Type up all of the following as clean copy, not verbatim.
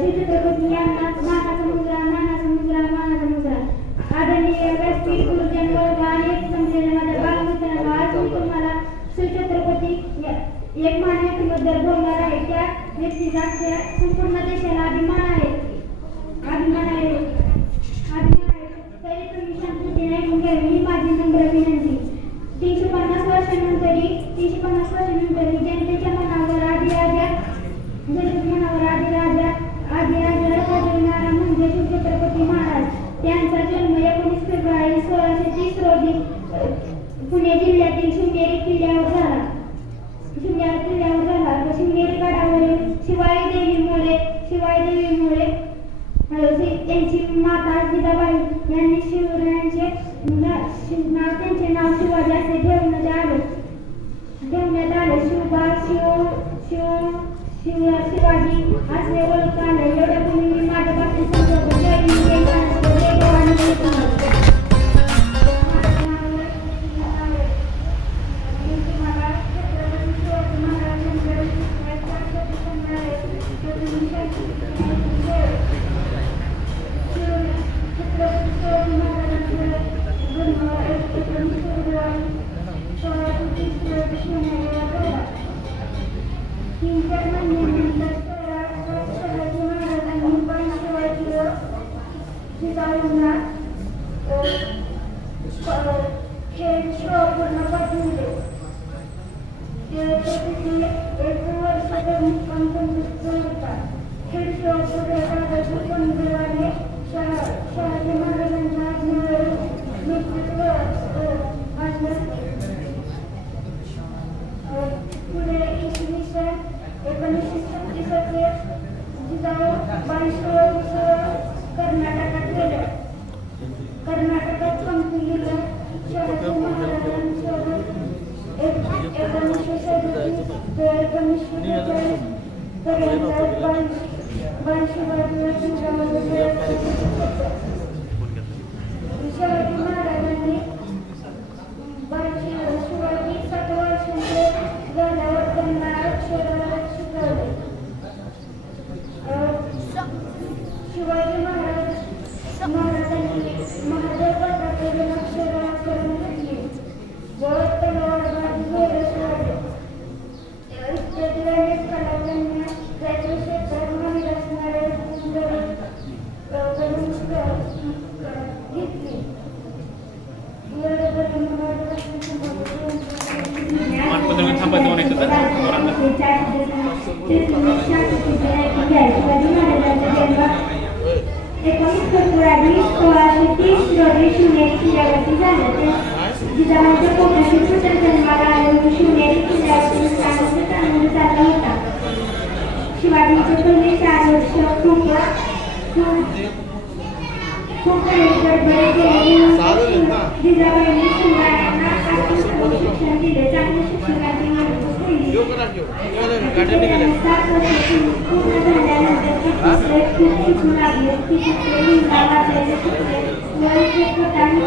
श्रीछत्रपती यांना मानाचा मुजरा मानाचा मुजरा मानाचा मुजरा. आदरणीय व्यासपीठ गुरुजन वर्ग आणि संपलेल्या माझ्या बालमित्रांनो, आज मी तुम्हाला श्रीछत्रपती एक महान व्यक्तीबद्दल बोलणार आहे. त्या व्यक्तीचा संपूर्ण देशाला अभिमान आहे, अभिमान आहे, अभिमान आहे. तरी तुम्ही शांततेने ऐकून घ्यावी ही माझी नम्र विनंती. 350 वर्षांनंतरही जनतेच्या मनावर आदिराजा म्हणजे शिवछत्रपती महाराज. त्यांचा जन्म 19 फेब्रुवारी 1630 रोजी पुणे जिल्ह्यातील शिवनेरी किल्ल्यावर झाला. शिवनेरी गडावरील शिवाई देवीमुळे त्यांची माता जिजाबाई यांनी त्यांचे नाव शिवाजी असे ठेवण्यात आले. शिवाजी असे ओळख आले. एवढ्या तुम्ही माझ्या बाबतीत कर्नाटकात पंपलेल्या शिवाजी महाराजांनी शिवाजी 7 वर्षांचे झाल्यावर त्यांना अक्षराला शिकवले. शिवाजी महाराजांनी महादेव पाठाकडून अक्षराला करून घेतली व तलवारबाजी जोरात वाढली. इत्यादी अनेक कलाकारांना त्याच्या क्षेत्रात माहीत असणारे घेतली. फेब्रुवारी 1630 रोजी शिवनेरी किल्ल्यावरती झालं. जिजाबाईंच्या पोटातील पुत्र जन्माला आल्यावर शिवनेरी किल्ल्यावरती स्थानाचा आनंद झाला होता. शिवाजींचे पहिले 4 वर्ष खूप गडबडीत गेले. जिजाबाईंनी शिवरायांना शिक्षण दिले. चांगले शिक्षकांची मार्गदर्शन केली. 7 वर्षाची पूर्ण झाल्यानंतर खूप शिकू लागले. ती चित्रे लिहिता वाचायला शिकले. शिकू लागले.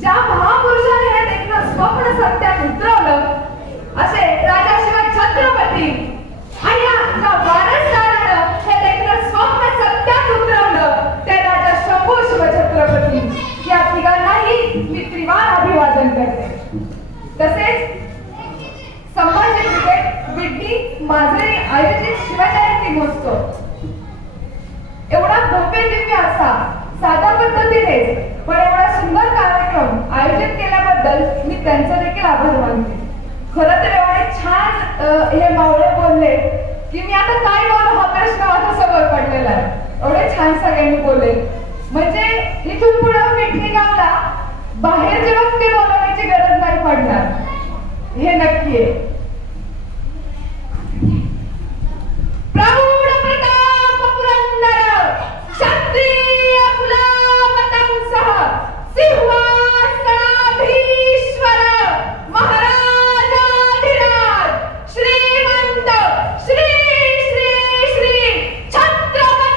ज्या महापुरुषाने हे देखणं स्वप्न सत्यात उतरवलं असे राजा शिवाजी छत्रपती आणि या वारसदारानं हे देखणं स्वप्न सत्यात उतरवलं ते राजा शंभू शिवछत्रपती. या तिघांनाही मी त्रिवार अभिवादन करते. तसेच संभाजी क्रिकेट विड्डी माजरी आयोजित शिवजयंती महोत्सव एवढा भव्य दिव्य असा साध्या पद्धतीने पण एवढा सुंदर कार्यक्रम आयोजित केल्याबद्दल मी त्यांचे देखील आभार मानते. खरं तर एवढे छान हे मावळे बोलले की मी आता काय बोलू हा प्रश्न माझ्या समोर पडलेला आहे. एवढे छान सगळ्यांनी बोलले म्हणजे इथून पुढे मिठणी गावला बाहेर जे वक्ते बोलवण्याची गरज नाही पडणार हे नक्की आहे. प्रौढ प्रताप पुरंदर क्षत्रिय कुलावतंसः सिंहासनाधीश्वर महाराजाधिराज श्रीमंत श्री श्री श्री छत्रपती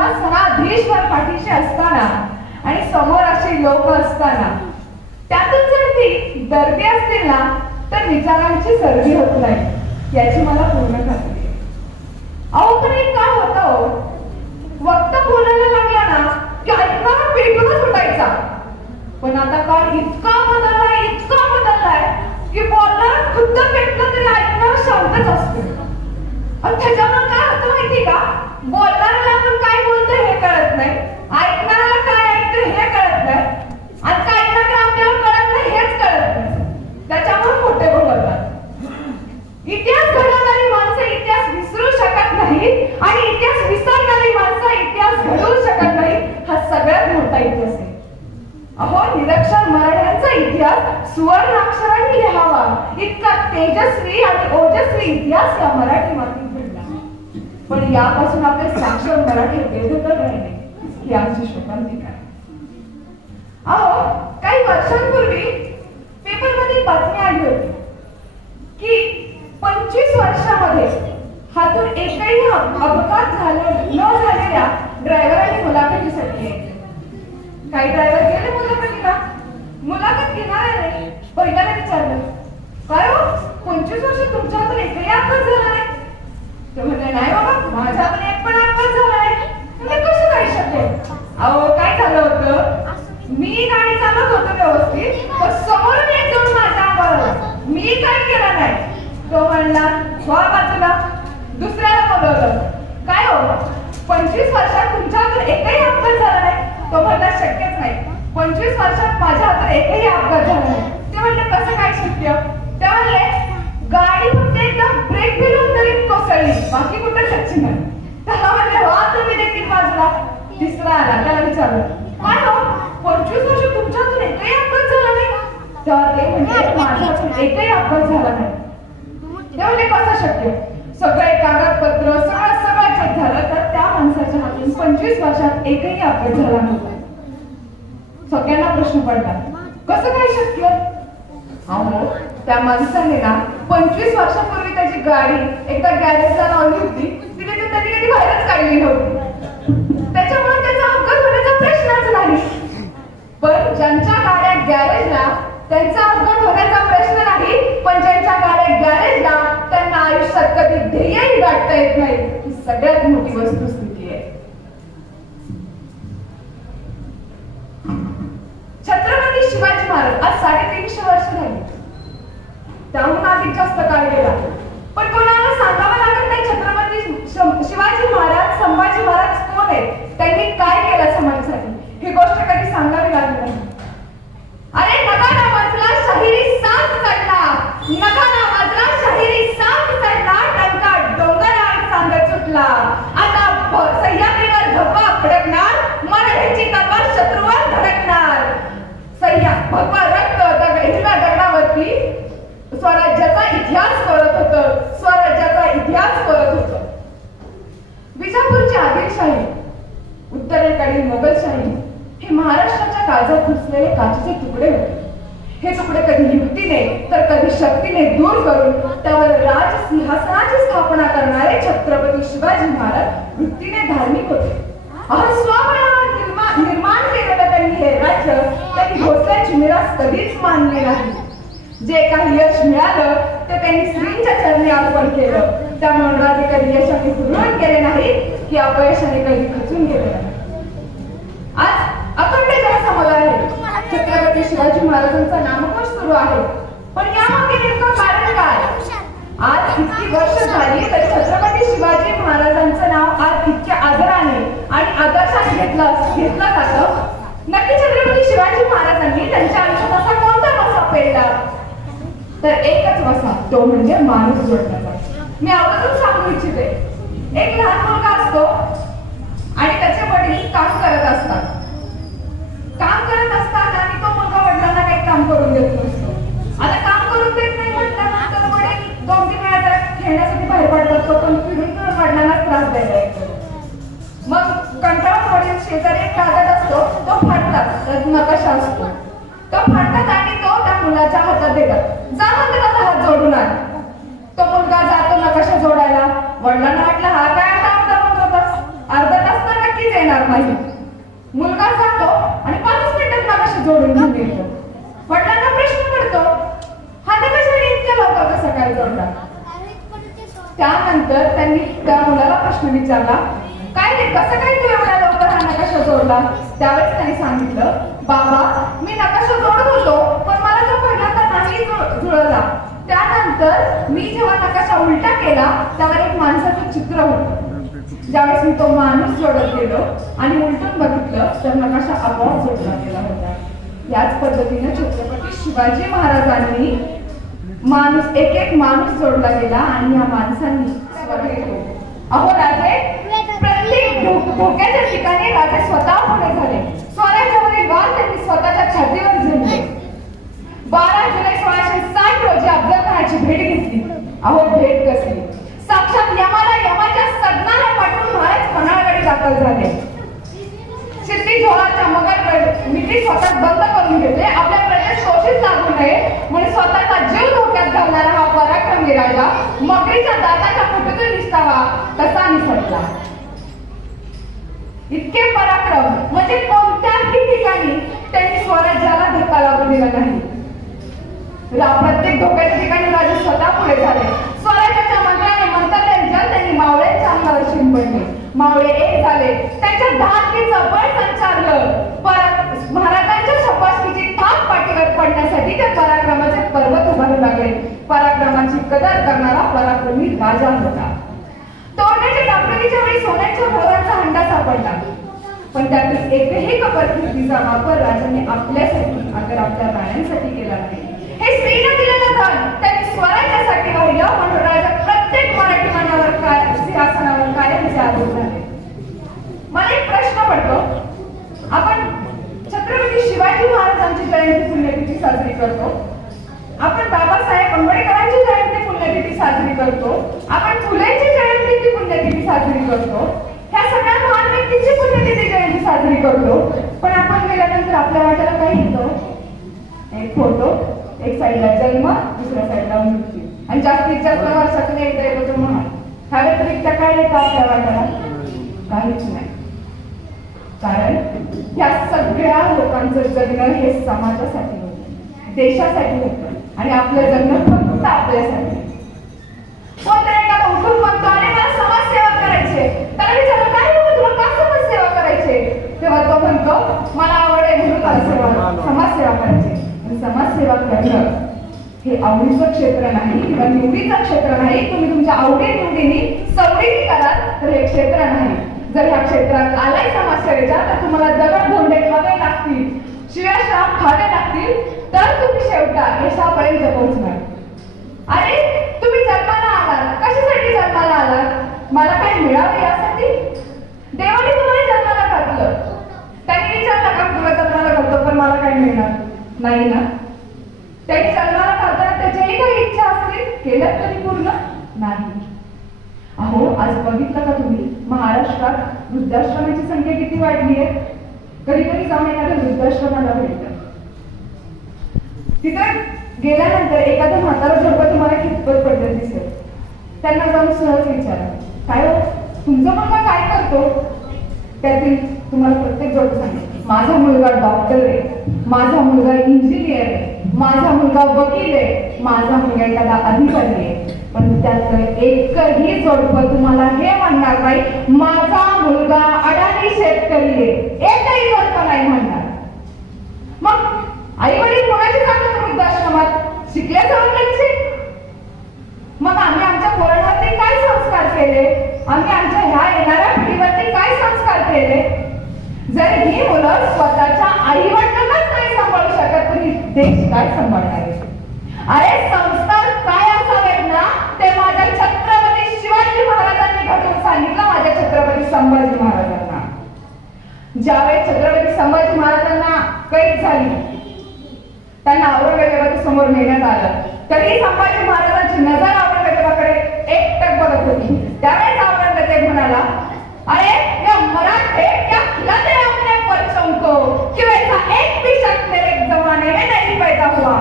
सिंहासनाधीश्वर पाठीशी असताना आणि समोर असे लोक असताना त्यातून जर ती दर्दी असतील ना तर विचारांची सर्दी होत नाही याची मला पूर्ण खात्री आहे. अहो पण एक काय होतं, वक्ता बोलायला लागला ना की ऐकणारा पेटूनच उठायचा. पण आता काळ इतका बदललाय की बोलणारा खुद्द पेटलं तरी ऐकणारा शांतच असतो. आणि त्याच्यामुळे काय होतं माहिती का, बोलणाऱ्याला आपण काय बोलतोय हे कळत नाही, ऐकणाऱ्याला काय ऐकतोय हे कळत नाही, आणि काय ऐकलं आपल्याला कळत नाही हेच कळत नाही. त्याच्यामुळे मोठे बोलतात. इतिहास घडवणारी माणसं इतिहास विसरू शकत नाही आणि इतिहास विसरणारी माणसं इतिहास घडवू शकत नाही. हा सगळ्यात मोठा इतिहास आहे. अहो निरक्षर मराठ्यांचा इतिहास सुवर्णाक्षरांनी लिहावा इतका तेजस्वी आणि ओजस्वी इतिहास या मराठी मातीत घडला. पण यापासून आपले साक्षर मराठी बेदखल राहिले ही आमची शोकांतिका आहे. अहो काही वर्षांपूर्वी पेपरमध्ये बातमी आली होती की 25 वर्षामध्ये हातून एकही अपघात न झालेल्या ड्रायव्हरांनी मुलाखतीसाठी यायचे. काही ड्रायव्हर गेले मुलाखतीला. मुलाखत घेणाऱ्याने पहिल्याला विचारलं, काय हो 25 वर्ष तुमच्या हातून एकही अपघात झाला नाही? ते म्हणले, नाही बाबा माझ्या हातून एक पण अपघात झाला नाही. म्हणजे कसं काय शक्य? अहो काय झालं होतं, मी गाडी चालवत होतो व्यवस्थित, पण समोरून एक दोन माझ्या अंगावर आला. मी काय केलं नाही. तो म्हणला वा बाजूला. दुसऱ्याला बोलवलं, काय हो 25 वर्षात तुमच्या हातून एकही अपघात झाला नाही? तो म्हणला शक्यच नाही. 25 वर्षात माझ्या हातून एकही अपघात झाला नाही. ते म्हणले कसं काय शक्य? ते म्हणले गाडी फक्त एकदम ब्रेक फिरवून तरी कोसळली, बाकी कुठं टच नाही. त्याला म्हणले वा तुम्ही देखील बाजूला. तिसरा आला, त्याला विचारलं, काय हो 25 वर्ष तुमच्या हातून एकही अपघात झाला नाही? तेव्हा ते म्हणजे माझ्या हातून एकही अपघात झाला नाही. ते म्हणले कसं शक्य? सगळे कागदपत्र सगळं चेक झालं तर त्या माणसाच्या हातून 25 वर्षात एकही अपघात झाला नव्हता. सगळ्यांना प्रश्न पडला, कसं काय शक्य? अहो त्या माणसाने ना 25 वर्षापूर्वी त्याची गाडी एकदा गॅरेजला लावली होती, तिने ती त्यांनी कधी बाहेरच काढली नव्हती. त्याच्यामुळे त्याचा अपघात होण्याचा प्रश्नच नाही. पण ज्यांच्या गाड्या गॅरेजला त्यांचा अपघात होण्याचा प्रश्न नाही, पण ज्यांच्या गाड्या गॅरेजला त्यांना आयुष्यात कधी ध्येयही गाठता येत नाही, ही सगळ्यात मोठी वस्तुस्थिती आहे. छत्रपती शिवाजी महाराज आज 350 वर्ष झाली. त्याहून अधिक जास्त काळ गेला, पण कोणाला सांगावं लागत नाही छत्रपती शिवाजी महाराज संभाजी महाराज कोण आहेत, त्यांनी काय केलं समाजासाठी, ही गोष्ट कधी सांगावी लागली नाही. अरे नगाना वाजला शाहिरी साथ चढला, नगाना वाजला शाहिरी साथ चढला, टंका डोंगरावर सांग सुटला. आता सह्याद्रीवर धब्बा फडकणार, मराठ्यांची तलवार शत्रूवर धडकणार. भगवा रक्त हिरव्या दगडावरती स्वराज्याचा इतिहास करत होतं, स्वराज्याचा इतिहास करत होतं. विजापूरची आदिलशाही, उत्तरेकडील मोगलशाही हे महाराष्ट्राच्या काळजात घुसलेले काचेचे तुकडे होते. हे तुकडे कधी युक्तीने तर कधी शक्तीने दूर करून त्यावर राजसिंहासनाची स्थापना करणारे छत्रपती शिवाजी महाराज वृत्तीने धार्मिक होते. स्वबळावर निर्माण केलेलं त्यांनी हे राज्य त्यांनी घोसल्याची मिरास कधीच मानली नाही. जे काही यश मिळालं ते त्यांनी श्रींच्या चरणी अर्पण केलं. त्यामुळे राजे कधी यशाने हुरळून गेले नाही की अपयशाने कधी खचून गेले नाही. आज अखंड जनसमुदाय आहे. छत्रपती शिवाजी महाराजांचा नामघोष सुरू आहे, पण यामागे नेमकं कारण काय? आज इतकी वर्ष झाली तरी छत्रपती शिवाजी महाराजांचं नाव आज इतक्या आदराने आणि आदर्शाने घेतलं जातं. नक्की छत्रपती शिवाजी महाराजांनी त्यांच्या आयुष्यात असा कोणता वसा पेलला? तर एकच वसा, तो म्हणजे माणूस जोडण्याचा. मी आवर्जून सांगू इच्छिते, एक लहान मुलगा असतो आणि त्याचे वडील काम करत असतात. काम करत असतात आणि तो मुलगा वडिलांना काही काम करून देत नसतो. आता काम करून देत नाही म्हटल्यानंतर वडील 2-3 वेळा त्याला खेळण्यासाठी बाहेर पडतात, तो पण फिरून वडिलांना त्रास द्यायला येतो. मग कंटाळून वडील शेजारी एक कागद असतो, तो फाडतात, त्यात नकाशा असतो, तो फाडतात आणि तो त्या मुलाच्या हातात देतात. जा म्हणते त्याचा हात जोडून आण. तो मुलगा जातो नकाशा जोडायला. वडिलांना वाटलं हा काय आता अर्धा तास तर नक्कीच येतो. वडिलांना प्रश्न पडतो, हा नकाशा इतक्या लवकर कसा काय जोडला? त्यानंतर त्यांनी त्या मुलाला प्रश्न विचारला, काय रे कसं काय तू एवढ्या लवकर हा नकाशा जोडला? त्यावेळेस त्यांनी सांगितलं, बाबा मी नकाशा जोडत होतो पण मला तो पहिल्यांदा नाही जुळला. त्यानंतर मी जेव्हा नकाशा उलटा केला त्यावर एक माणसाचं चित्र होतं. ज्यावेळेस मी तो माणूस जोडत गेलो आणि उलटून बघितलं तर नकाशा आपोआप जोडला गेला होता. याच पद्धतीने छत्रपती शिवाजी महाराजांनी एक एक माणूस जोडला गेला आणि या माणसांनी अहो राजे प्रत्येक धोक्याच्या ठिकाणी राजे स्वतः पुढे झाले. स्वराज्यावरील वार त्यांनी स्वतःच्या छातीवर झेलले. 12 जुलै 1660 रोजी अफजल खानाची भेट घेतली. अहो भेट कसली, साक्षात यमाच्या सदनाला पाठवून महाराज पन्हाळगडी दाखल झाले. सिद्धी जोहरच्या मगर मिठी स्वतः बंद करून घेतले. आपल्या प्रजेत शोषित लागू नये म्हणून स्वतःचा जीव धोक्यात घालणारा हा पराक्रमी राजा मगरीच्या दाताच्या फुटून निसटावा तसा निसटला. इतके पराक्रम म्हणजे कोणत्याही ठिकाणी त्यांनी स्वराज्याला धक्का लागू दिला नाही. प्रत्येक धोक्याच्या ठिकाणी राजे स्वतः पुढे झाले. स्वराज्याच्या मंत्र्यांच्या त्यांनी मावळ्यांच्या अंगावर शिंपडले. मावळे एक झाले, त्यांच्या धाकटीचं बळ संचारलं. महाराजांच्या शपासकीची थाप पाठीवर पडण्यासाठी त्या पराक्रमाचे पर्वत उभारू लागले. पराक्रमाची कदर करणारा पराक्रमी राजा होता. तोडण्याच्या कापडीच्या वेळी सोन्याच्या मोरांचा हंडा सापडला, पण त्यातील एकही कपर कीर्तीचा वापर राजाने आपल्यासाठी अगर आपल्या राण्यांसाठी केला नाही. हे स्त्रीने दिलेलं धन त्यांनी स्वराज्यासाठी वाहिलं म्हणून राजा प्रत्येक मराठी मानावर सिंहासनावर कायमचे आरूढ झाले. मला एक प्रश्न पडतो, आपण छत्रपती शिवाजी महाराजांची जयंती पुण्यतिथी साजरी करतो, आपण बाबासाहेब आंबेडकरांची जयंती पुण्यतिथी साजरी करतो, आपण फुलेंची जयंती पुण्यतिथी साजरी करतो, ह्या सगळ्या महान व्यक्तींची पुण्यतिथी जयंती साजरी करतो. पण आपण गेल्यानंतर आपल्या वाट्याला काय येतं? एक फोटो, एक साईडला जन्म, दुसऱ्या साईडला मृत्यू, आणि जास्तीत जास्त वर्षातून एकदा येतो तो महान. ह्या व्यतिरिक्त काय येतं आपल्या वाट्याला? काहीच नाही. कारण या सगळ्या लोकांचं जगणं हे समाजासाठी होतं, देशासाठी होतं, आणि आपलं जगणं फक्त आपल्यासाठी. कोणतरी एखादा उठून म्हणतो आणि मला समाजसेवा करायचे, त्याला विचारलं काय होतं तुला, का समाजसेवा करायचे? तेव्हा तो म्हणतो मला आवड आहे म्हणून समाजसेवा करायची. समाजसेवा करणं हे आवडीचं क्षेत्र नाही किंवा निवडीचं क्षेत्र नाही. तुम्ही तुमच्या आवडी निवडीने सवडीने कराल तर हे क्षेत्र नाही. जर ह्या क्षेत्रात आलाय समाजसेवेच्या तर तुम्हाला दगड धोंडे खावे लागतील, शिव्याश्राप खावे लागतील, तर तुम्ही शेवटा यशापर्यंत पोहोचणार. अरे तुम्ही जन्माला आलात, कशासाठी जन्माला आलात? मला काय मिळावं यासाठी? देवाने तुम्हाला जन्माला घातलं, त्यांनी विचारलं का तुला जन्माला घालतो पण मला काय मिळणार नाही ना? त्यांनी जन्माला घालताना त्याच्याही काही इच्छा असतील, केल्यात तरी पूर्ण नाही. अहो आज बघितलं का तुम्ही महाराष्ट्रात वृद्धाश्रमाची संख्या किती वाढली आहे? कधी कधी जाऊन एखाद्या वृद्धाश्रमाला भेटतं, तिथे गेल्यानंतर एखादं म्हातारं जोडपं तुम्हाला कितपत पडलं दिसेल. त्यांना जाऊन सहज विचारा, काय हो तुमचा मुलगा काय करतो? त्यातील तुम्हाला प्रत्येक जोड सांगेल माझा मुलगा डॉक्टर आहे, माझा मुलगा इंजिनियर आहे, माझा मुलगा वकील आहे, माझा मुलगा एखादा अधिकारी आहे. पण त्यातलं एकही जोडपं तुम्हाला हे म्हणणार नाही माझा मुलगा अडाणी शेतकरी आहे. एकही जोडपं नाही म्हणणार. मग आई वडील कोणाचे जातात वृद्धाश्रमात? शिकल्याचं वडिलांचे. मग आम्ही आमच्या पोरांवरती काय संस्कार केले? आम्ही आमच्या ह्या येणाऱ्या पिढीवरती काय संस्कार केले? जर ही मुलं स्वतःच्या आई वडिलांनाच नाही सांभाळू शकत तर ही देश काय सांभाळणार आहे? अरे संस्कार काय असावेत ना ते माझ्या छत्रपती शिवाजी महाराजांनी घडवून सांगितलं माझ्या छत्रपती संभाजी महाराजांना. ज्यावेळेस छत्रपती संभाजी महाराजांना कैद झाली, त्यांना औरंगजेबाच्या समोर नेण्यात आलं, तरी संभाजी महाराजांची नजर औरंगजेबाकडे एकटक बघत होती. त्यावेळेस औरंगजेब म्हणाला, अरे क्या मराठे क्या खिलाते अपने बच्चों को कि वैसा एक भी शख्स मेरे जमाने में नहीं पैदा हुआ.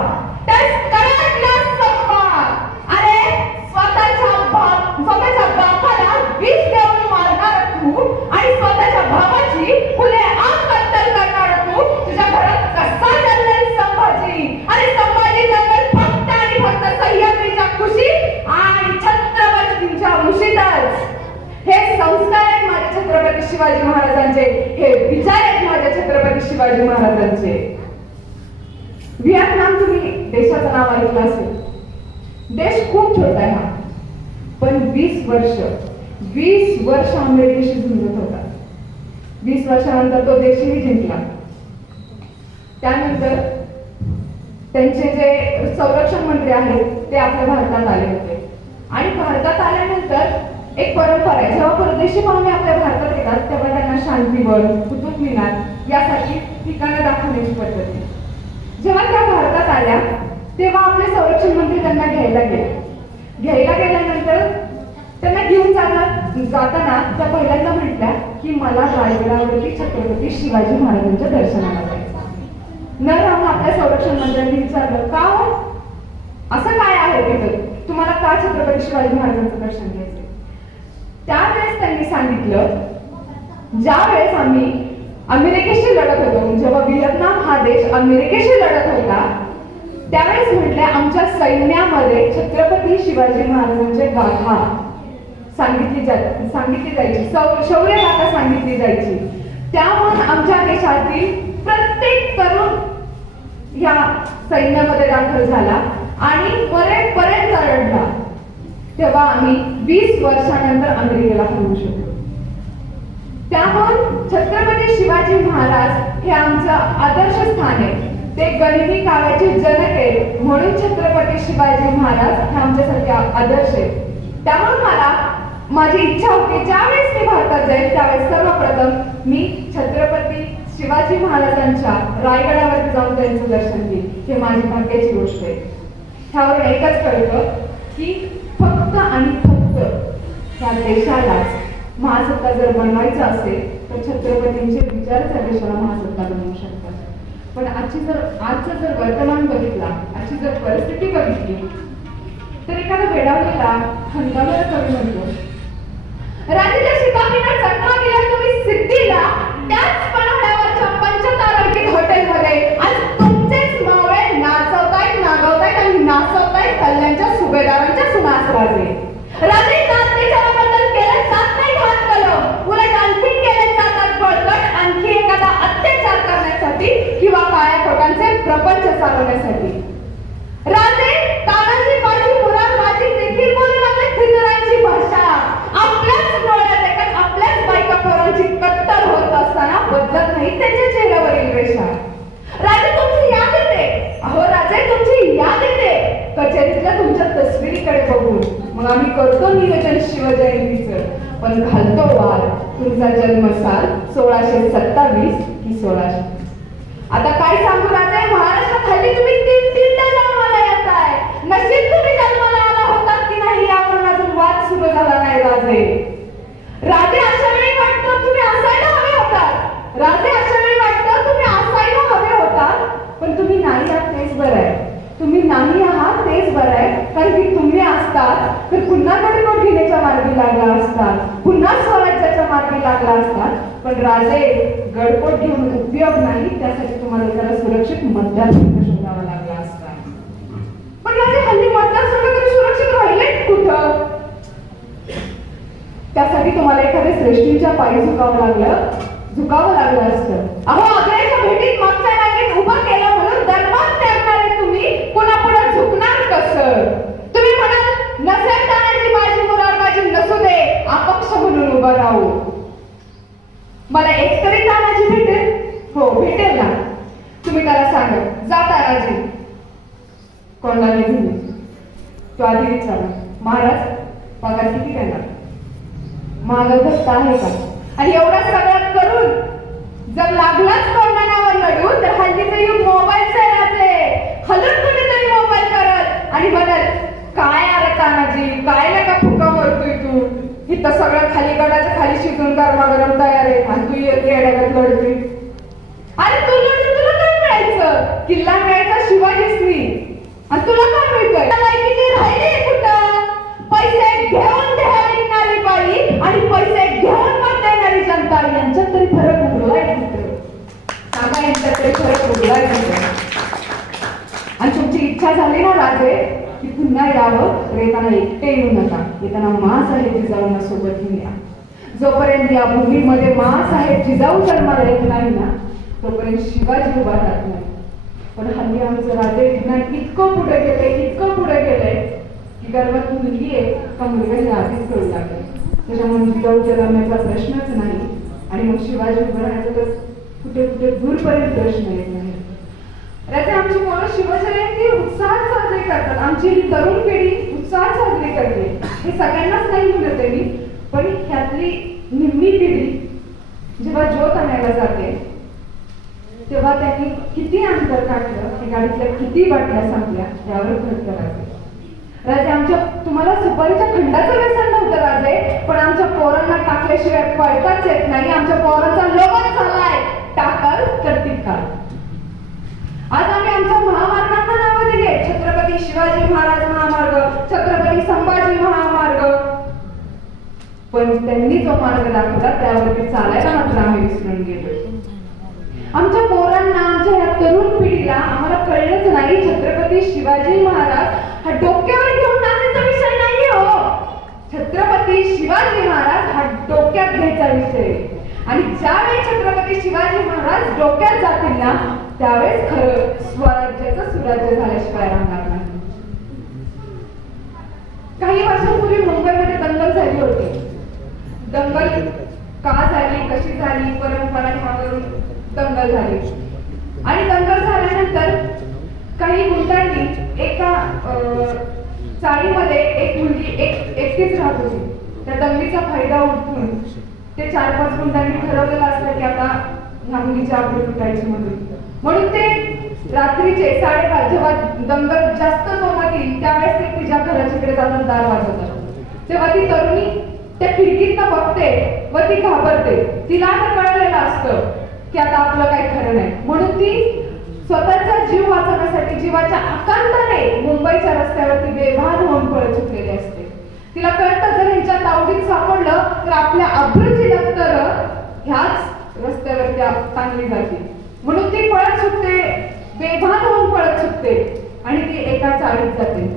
अरे स्वतःच्या बापाला विष देऊन मारणार तू आणि स्वतःच्या भावाची खुले आम कत्तल करणार तू तुझ्या घरात कसा जन्म शिवाजी महाराजांचे हे विचार आहेत माझ्या छत्रपती शिवाजी महाराजांचे. व्हिएतनाम तुम्ही देशाचं नाव ऐकलं असेल. देश खूप छोटा आहे हा, पण 20 वर्ष अमेरिकेशी झुंजत होता. 20 वर्षानंतर तो देशही जिंकला. त्यानंतर त्यांचे जे संरक्षण मंत्री आहेत ते आपल्या भारतात आले होते आणि भारतात आल्यानंतर एक परंपरा आहे, जेव्हा परदेशी पाहुणे आपल्या भारतात येतात तेव्हा त्यांना शांतीवन, कुतुब मिनार यासारखी ठिकाणं दाखवण्याची पद्धत आहे. जेव्हा त्या भारतात आल्या तेव्हा आपले संरक्षण मंत्री त्यांना घ्यायला गेल्यानंतर त्यांना घेऊन जाताना त्या पहिल्यांदा म्हटल्या की मला रायगडावरती छत्रपती शिवाजी महाराजांच्या दर्शनाला जायचं. न राहून आपल्या संरक्षण मंत्र्यांनी विचारलं का हो, असं काय आहे तिथं, तुम्हाला का छत्रपती शिवाजी महाराजांचं दर्शन घ्यायचं. त्यावेळेस त्यांनी सांगितलं ज्यावेळेस आम्ही अमेरिकेशी लढत होतो, जेव्हा व्हिएतनाम हा देश अमेरिकेशी लढत होता त्यावेळेस म्हटले आमच्या सैन्यामध्ये छत्रपती शिवाजी महाराजांचे गाथा सांगितली जायची, शौर्य गाथा सांगितली जायची. त्यामुळे आमच्या देशातील प्रत्येक तरुण या सैन्यामध्ये दाखल झाला आणि पर्यंत लढला. तेव्हा आम्ही 20 वर्षानंतर अमेरिकेला पोहोचू शकलो. त्यामुळे छत्रपती शिवाजी महाराज हे आमचं आदर्श स्थान आहे. ते गनिमी काव्याचे जनक आहे म्हणून छत्रपती शिवाजी महाराज हे आमच्यासाठी आदर्श आहे. त्यामुळे मला माझी इच्छा होती ज्यावेळेस मी भारतात जाईल त्यावेळेस सर्वप्रथम मी छत्रपती शिवाजी महाराजांच्या रायगडावरती जाऊन त्यांचं दर्शन घेईल. हे माझी भाग्याची गोष्ट आहे. ह्यावरून एकच कळतं की फक्त आणि फक्त या देशालाच महासत्ता जर बनवायचं असेल तर छत्रपतींचे विचार त्या देशाला महासत्ता बनवू शकतात. पण आजचं जर वर्तमान बघितला, आजची जर परिस्थिती बघितली तर एखादा वेडावलेला हंगामाला कवी म्हणतो राजाच्या शिपाईने चकमा केला तुम्ही सिद्धीला, त्याच पन्हाळ्यावरच्या पंचतारांकित हॉटेलमध्ये आज तुमचेच मावळे नाचवतायत, नागवतायत आणि नाचवतायत कल्याणच्या सुभेदारांच्या सुनास राजे. राजे नाचण्याबद्दल केलं जात नाही घात कलम, उलट आणखी केले जातात बळकट आणखी एखादा अत्याचार करण्यासाठी किंवा काळ्या खोटांचे प्रपंच चालवण्यासाठी. राजे तानाजी बाजी मुरारबाजी देखील बोलू लागले खिदरांची भाषा. आपल्याच डोळ्यात देखत आपल्याच बायका पोरांची कत्तल होत असताना बदलत नाही त्यांच्या चेहऱ्यावरील रेषा. राजे तुमची याद येते, अहो राजे तुमची याद येते कचेरीतल्या तुमच्या तस्वीरीकडे बघून. मग आम्ही करतो नियोजन शिवजयंतीचं, पण घालतो वार तुमचा जन्मसाल 1627 की 1600. आता काय सांगू राजे, महाराष्ट्रात हल्ली तुम्ही तीनदा जन्माला येताय. नशीब तुम्ही जन्माला आला होतात की नाही यावरून अजून वाद सुरू झाला नाही राजे. राजे अशा वेळी वाटतं तुम्ही असायला हवे होतात. राजे अशा वेळी वाटतं तुम्ही असायला हवे होतात, पण तुम्ही नाही आहात तेच बरं आहे. तुम्ही नाही आहात तेच बरं आहे, कारण की तुम्ही असतात तर पुन्हा गडकोट घेण्याच्या मार्गी लागला असतात, पुन्हा स्वराज्याच्या मार्गी लागला असतात. पण राजे गडकोट घेऊन उपयोग नाही, त्यासाठी तुम्हाला एखादा सुरक्षित मतदारसंघ शोधावा लागला असता. पण राजे हल्ली मतदारसंघ तरी सुरक्षित राहिले कुठं? त्यासाठी तुम्हाला एखाद्या श्रेष्ठींच्या पायी झुकावं लागलं असतं. अहो आग्र्याच्या भेटीत मागच्या रांगेत उभं केलं म्हणून दरबार त्यागणारे तुम्ही पुन्हा झुकणार कसं? तुम्ही म्हणाल नसेल तानाजी बाजी मुरारबाजी नसू दे, अपक्ष म्हणून उभं राहू. मला एकतरी तानाजी भेटेल? हो भेटेल ना. तुम्ही त्याला सांगा जा तानाजी. कोणाला निघून तो आधी विचारा महाराज पगार किती देणार, महागत आहे का? आणि एवढं सगळं करून जर लागलाच कोणावर लढू तर हल्लीचं युग मोबाईलचं आहे राजे. हलून कुठेतरी मोबाईल करत आणि म्हणत काय अरे तानाजी काय नाही का फुका मारतोय तू, इथं सगळं खाली गडाच्या खाली शिकून गरमागरम तयार आहे आणि तू येड्यागत लढतोय. अरे तू लढून तुला काय मिळायचं? किल्ला मिळायचा शिवाजीसनी आणि तुला काय मिळतंय? लायकीची राहिली कुठं? पैसे घेऊन देणारी बाई आणि पैसे घेऊन मत देणारी जनता यांच्यात तरी फरक उरलाय कुठं? सांगा यांच्यात तरी फरक उरलाय कुठं? आणि तुमची इच्छा झाली ना राजे की पुन्हा यावं तर येताना एकटे येऊ नका, येताना माँ साहेब जिजाऊंना सोबत घेऊन या. जोपर्यंत या भूमीमध्ये माँसाहेब जिजाऊ जन्माला येत नाही ना तोपर्यंत शिवाजी उभा राहत नाही. पण हल्ली आमचं राजे विज्ञान इतकं पुढे गेलंय की गर्भात मुलगी आहे का मुलगा हे आधीच कळू लागले. त्याच्यामुळे जिजाऊ जन्माचा प्रश्नच नाही आणि मग शिवाजी उभं राहायचं तर कुठे कुठे दूरपर्यंत प्रश्न येत नाही. राजे आमची पोरं शिवजयंती उत्साहात साजरी करतात. आमची ही तरुण पिढी उत्साहात साजरी करते. हे सगळ्यांनाच नाही म्हणत आहे मी, पण ह्यातली निम्मी पिढी जेव्हा ज्योत आणायला जाते तेव्हा त्यांनी किती अंतर काढलं, हे गाडीतल्या किती बाटल्या संपल्या यावर खर्च राहते. राजे आमच्या तुम्हाला सुपारीच्या खंडाचं व्यसन नव्हतं राजे, पण आमच्या पोरांना टाकल्याशिवाय पळताच येत नाही. आमच्या पोरांचा लोभच झालाय टाकाल तर टिकाल. आज आम्ही आमच्या महामार्गांना नावं दिली, छत्रपती शिवाजी महाराज महामार्ग, छत्रपती संभाजी महामार्ग, पण त्यांनी जो मार्ग दाखवला त्यावरती चालायला मात्र आम्ही विसरून गेलो. आमच्या पोरांना, आमच्या या तरुण पिढीला आम्हाला कळलंच नाही छत्रपती शिवाजी महाराज हा डोक्यावर घेऊन नाचायचा विषय नाही हो. छत्रपती शिवाजी महाराज हा डोक्यात घ्यायचा विषय. आणि ज्यावेळी छत्रपती शिवाजी महाराज डोक्यात जातील ना त्यावेळेस खरं स्वराज्याचं सुराज्य झाल्याशिवाय राहणार नाही. काही वर्षांपूर्वी मुंबईमध्ये दंगल झाली होती. दंगल का झाली, कशी झाली, परंपरा ह्यावरून दंगल झाली. आणि दंगल झाल्यानंतर काही गुंडांनी एका चाळीमध्ये एक मुलगी एकटीच राहत होती. त्या दंगलीचा फायदा उठवून ते 4-5 गुंडांनी ठरवलेलं असलं की आता ह्या मुलीची आबरू लुटायची म्हणून ते रात्रीचे 5:30 जेव्हा दंगल जास्त जोमात येईल त्यावेळेस ते तिच्या घराच्याकडे जाऊन दार वाजवतात. तेव्हा ती तरुणी त्या खिडकीतनं बघते व ती घाबरते. तिला आता कळलेलं असतं की आता आपलं काही खरं नाही, म्हणून ती स्वतःचा जीव वाचवण्यासाठी जीवाच्या आकांताने मुंबईच्या रस्त्यावरती बेभान होऊन पळत सुटलेली असते. तिला कळतं जर ह्यांच्या तावडीत सापडलं तर आपल्या अब्रूची दप्तरं ह्याच रस्त्यावरती टांगली जातील, म्हणून ती पळत सुटते, बेभान होऊन पळत सुटते आणि ती एका चाळीत जाते.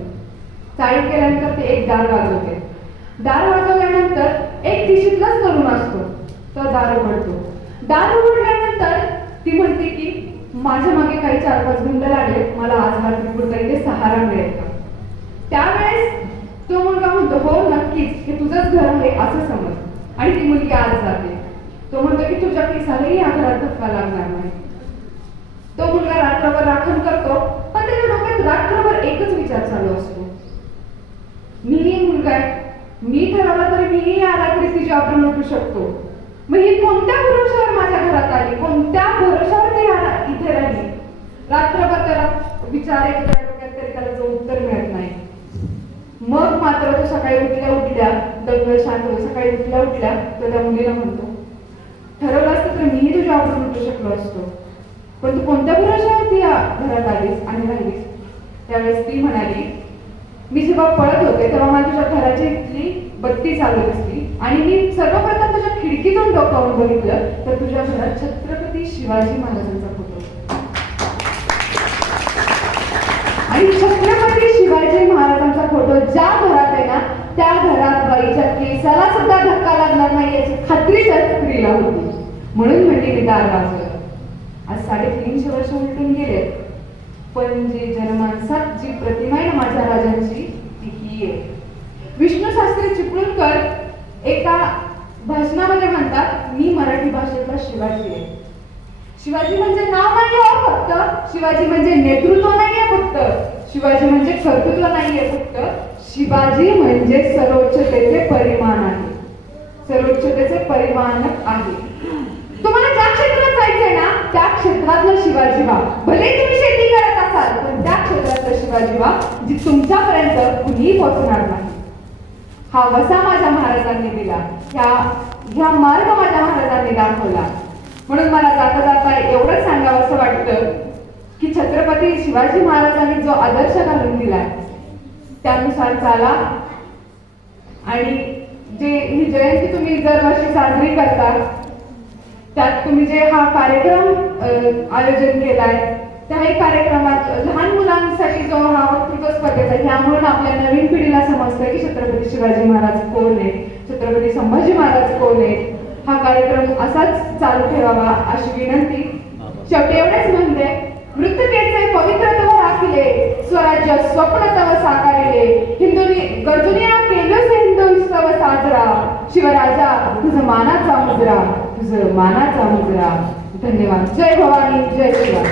चाळीत गेल्यानंतर ती एक दार वाजवते. दार वाजवल्यानंतर एक दिशेतलाच तरुण असतो, तो दार उघडतो. दार उघडल्यानंतर ती म्हणते की माझ्या मागे काही 4-5 गुंड लागले, मला आज रात्री पुरता इथे सहारा मिळेल का. त्यावेळेस तो मुलगा म्हणतो हो नक्कीच, हे तुझंच घर आहे असं समज. आणि ती मुलगी आज जाते. तो म्हणतो की तुझ्या केसालाही या घरात धक्का लागणार नाही. तो मुलगा रात्रभर राखण करतो, पण त्याच्या डोक्यात रात्रभर एकच विचार चालू असतो, मीही मुलगा आहे, मी ठरवलं तरी मीही या रात्री तिची आबरू लुटू शकतो. मग ही कोणत्या भरोशावर माझ्या घरात आली, कोणत्या भरोशावर ती इथे राहिली. रात्रभर त्याला विचार येतो त्या डोक्यात, तरी त्याला जो उत्तर मिळत नाही. मग मात्र तो सकाळी उठल्या दंगल शांत होतो. सकाळी उठल्या तो त्या मुलीला म्हणतो ठरवलं असतं तर मीही तुझ्या आबरू लुटू शकलो असतो, पण तू कोणत्या भरोशावर या घरात आलीस आणि राहिलीस. त्यावेळेस ती म्हणाली मी जेव्हा पळत होते तेव्हा मला तुझ्या घराची इथली बत्ती चालू दिसली आणि मी सर्वप्रथम तुझ्या खिडकीतून डोकावून बघितलं तर तुझ्या घरात छत्रपती शिवाजी महाराजांचा फोटो. आणि छत्रपती शिवाजी महाराजांचा फोटो ज्या घरात आहे ना त्या घरात बाईच्या केसाला सुद्धा धक्का लागणार नाही याची खात्री त्या स्त्रीला होती. म्हणून म्हणजे मी दार वाजवलं. आज 350 वर्ष उलटून गेले, पण जी जनमानसात जी प्रतिमा आहे माझ्या राजांची ती ही आहे. विष्णू शास्त्री चिपळूणकर एका भाषणामध्ये म्हणतात मी मराठी भाषेतला शिवाजी आहे. शिवाजी म्हणजे नाव नाही आहे फक्त, शिवाजी म्हणजे नेतृत्व नाहीये फक्त, शिवाजी म्हणजे कर्तृत्व नाहीये फक्त, शिवाजी म्हणजे सर्वोच्चतेचे परिमाण आहे, सर्वोच्चतेचे परिमाण आहे. तुम्हाला ज्या क्षेत्रात जायचंय ना त्या क्षेत्रातलं शिवाजी व्हा. भले तुम्ही शेती करत असाल पण त्या क्षेत्रातलं शिवाजी व्हा जी तुमच्यापर्यंत कुणीही पोहोचणार नाही. हा वसा माझ्या महाराजांनी दिला, ह्या मार्ग माझ्या महाराजांनी दाखवला. म्हणून मला जाता जाता एवढंच सांगावं असं वाटतं की छत्रपती शिवाजी महाराजांनी जो आदर्श घालून दिलाय त्यानुसार चाला. आणि जे ही जयंती तुम्ही दरवर्षी साजरी करता त्यात तुम्ही जे हा कार्यक्रम आयोजन केलाय त्याही कार्यक्रमात लहान मुलांसाठी जो हा वक्तृत्व स्पर्धेचा ह्यामुळे आपल्या नवीन पिढीला समजतं की छत्रपती शिवाजी महाराज कोण आहे, छत्रपती संभाजी महाराज कोण आहेत, हा कार्यक्रम असाच चालू ठेवावा अशी विनंती. शेवटी एवढेच म्हणते, मृत्यकेचे पवित्र तव राखिले, स्वराज्य स्वप्न तव साकारिले, हिंदुनी गर्जुनिया केलोस हिंदुत्सव साजरा, शिवराजा तुझं मानाचा मुजरा, तुझं मानाचा मुजरा. धन्यवाद. जय भवानी, जय शिवा.